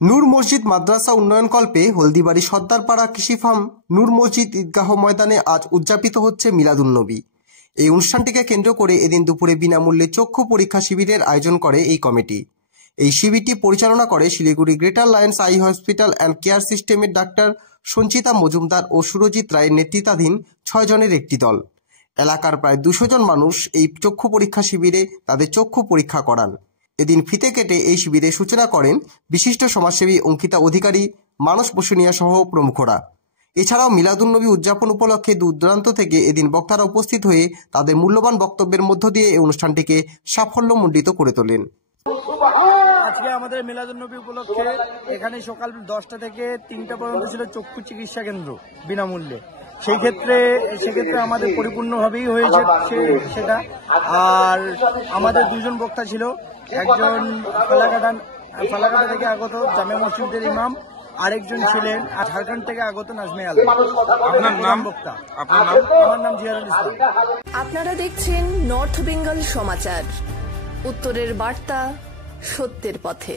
নূর মসজিদ মাদ্রাসা উন্নয়নকল্পে হলদিবাড়ি সর্দারপাড়া কৃষি ফার্ম নূর মসজিদ ঈদগাহ ময়দানে আজ উদযাপিত হচ্ছে মিলাদুন্নবী। এই অনুষ্ঠানটিকে কেন্দ্র করে এদিন দুপুরে বিনামূল্যে চক্ষু পরীক্ষা শিবিরের আয়োজন করে এই কমিটি। এই শিবিরটি পরিচালনা করে Siliguri greater Lions eye hospital and care সিস্টেমের ডাক্তার সঞ্চিতা মজুমদার ও সুরজিৎ রায়ের নেতৃত্বাধীন 6 জনের একটি দল। এলাকার প্রায় 200 জন মানুষ এই চক্ষু পরীক্ষা শিবিরে তাদের চক্ষু পরীক্ষা করান। এদিন ফিতে কেটে এই শিবিরের সূচনা করেন বিশিষ্ট সমাজসেবী অঙ্কিতা অধিকারী, মানস বসুনিয়া সহ প্রমুখরা। এছাড়াও মিলাদুন্নবী উদযাপন উপলক্ষে দূর দূরান্ত থেকে এদিন বক্তারা উপস্থিত হয়ে তাদের মূল্যবান বক্তব্যের মধ্য দিয়ে এই অনুষ্ঠানটিকে সাফল্যমণ্ডিত করে তোলেন। আজকে আমাদের মিলাদুন্নবী উপলক্ষে এখানে সকাল 10টা থেকে 3টা পর্যন্ত ছিল চক্ষু চিকিৎসা কেন্দ্র বিনামূল্যে। সেক্ষেত্রে আমাদের পরিপূর্ণভাবেই হয়েছে সেটা। আর আমাদের 2 জন বক্তা ছিল, একজন ফালাকাটা থেকে আগত জামে মসজিদের ইমাম, আরেকজন ছিলেন ঝাড়খণ্ড থেকে আগত নাজমে আলম। আপনার নাম বক্তা? আমার নাম জিয়ারুল ইসলাম। আপনারা দেখছেন নর্থ বেঙ্গল সমাচার, উত্তরের বার্তা, সত্যের পথে।